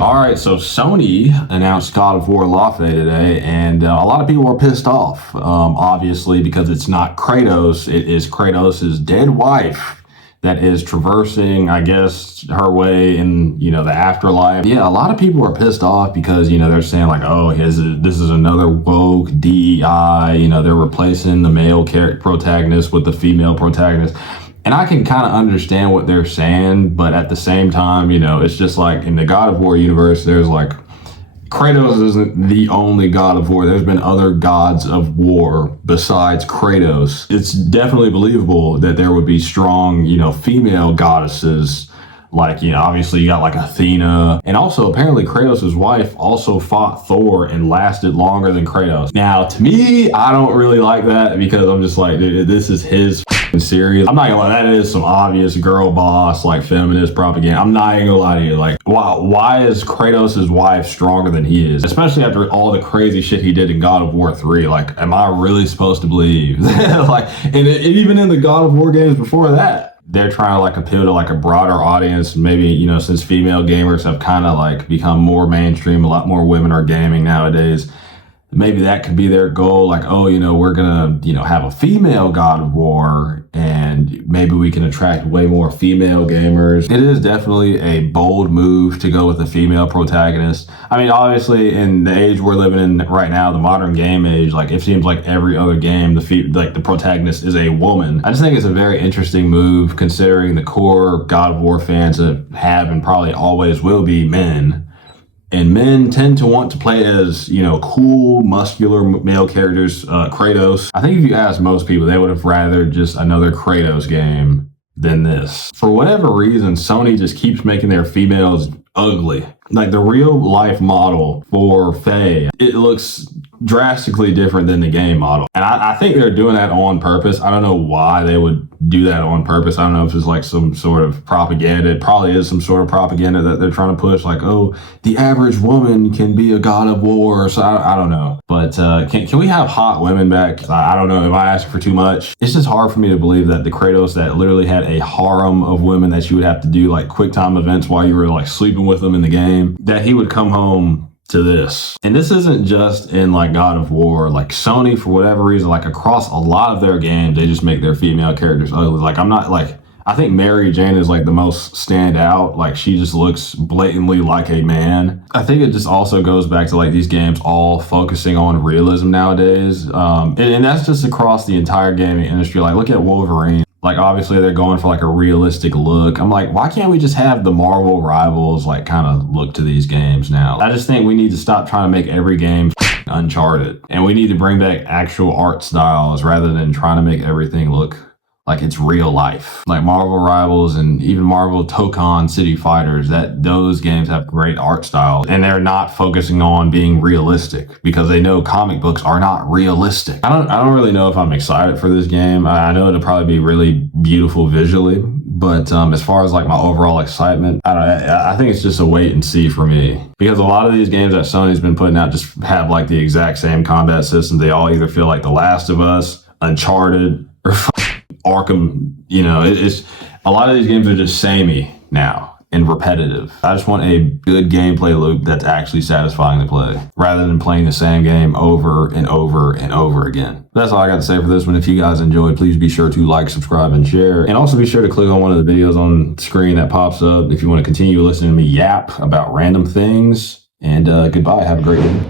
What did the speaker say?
All right, so Sony announced God of War Laufey today, and a lot of people were pissed off, obviously, because it's not Kratos. It is Kratos' dead wife that is traversing, I guess, her way in, the afterlife. Yeah, a lot of people are pissed off because, they're saying like, oh, this is another woke DEI, they're replacing the male protagonist with the female protagonist. And I can kind of understand what they're saying, but at the same time, it's just like in the God of War universe, there's like, Kratos isn't the only God of War. There's been other gods of war besides Kratos. It's definitely believable that there would be strong, female goddesses. Like, obviously you got like Athena. And also apparently Kratos' wife also fought Thor and lasted longer than Kratos. Now, to me, I don't really like that because I'm just like, this is his series. I'm not gonna lie, that is some obvious girl boss, like feminist propaganda. I'm not even gonna lie to you. Like, why is Kratos' wife stronger than he is? Especially after all the crazy shit he did in God of War 3. Like, am I really supposed to believe? Like, and even in the God of War games before that, they're trying to like appeal to like a broader audience. Maybe, since female gamers have kind of like become more mainstream, a lot more women are gaming nowadays. Maybe that could be their goal. Like, oh, we're going to, have a female God of War and maybe we can attract way more female gamers. It is definitely a bold move to go with a female protagonist. I mean, obviously in the age we're living in right now, the modern game age, like it seems like every other game, the protagonist is a woman. I just think it's a very interesting move considering the core God of War fans that have and probably always will be men. And men tend to want to play as, cool, muscular male characters. Kratos. I think if you ask most people, they would have rather just another Kratos game than this. For whatever reason, Sony just keeps making their females ugly. Like the real life model for Faye, it looks drastically different than the game model. And I think they're doing that on purpose. I don't know why they would do that on purpose. I don't know if it's like some sort of propaganda. It probably is some sort of propaganda that they're trying to push. Like, oh, the average woman can be a God of War. So I don't know. But can we have hot women back? I don't know. Am I asking for too much? It's just hard for me to believe that the Kratos that literally had a harem of women that you would have to do like quick time events while you were like sleeping with them in the game, that he would come home to this. And this isn't just in like God of War. Like Sony, for whatever reason, like across a lot of their games, they just make their female characters ugly. Like I think Mary Jane is like the most standout. Like she just looks blatantly like a man. I think it just also goes back to like these games all focusing on realism nowadays. And that's just across the entire gaming industry. Like look at Wolverine. Like obviously they're going for like a realistic look. I'm like, why can't we just have the Marvel rivals like kind of look to these games now? I just think we need to stop trying to make every game Uncharted. And we need to bring back actual art styles rather than trying to make everything look like it's real life. Like Marvel Rivals and even Marvel Tokon City Fighters, those games have great art styles and they're not focusing on being realistic because they know comic books are not realistic. I don't really know if I'm excited for this game. I know it'll probably be really beautiful visually, but as far as like my overall excitement, I think it's just a wait and see for me because a lot of these games that Sony's been putting out just have like the exact same combat system. They all either feel like The Last of Us, Uncharted, or Arkham. It's a lot of these games are just samey now and repetitive. I just want a good gameplay loop that's actually satisfying to play rather than playing the same game over and over and over again. That's all I got to say for this one. If you guys enjoyed, please be sure to like, subscribe, and share. And also be sure to click on one of the videos on the screen that pops up if you want to continue listening to me yap about random things. And goodbye. Have a great day.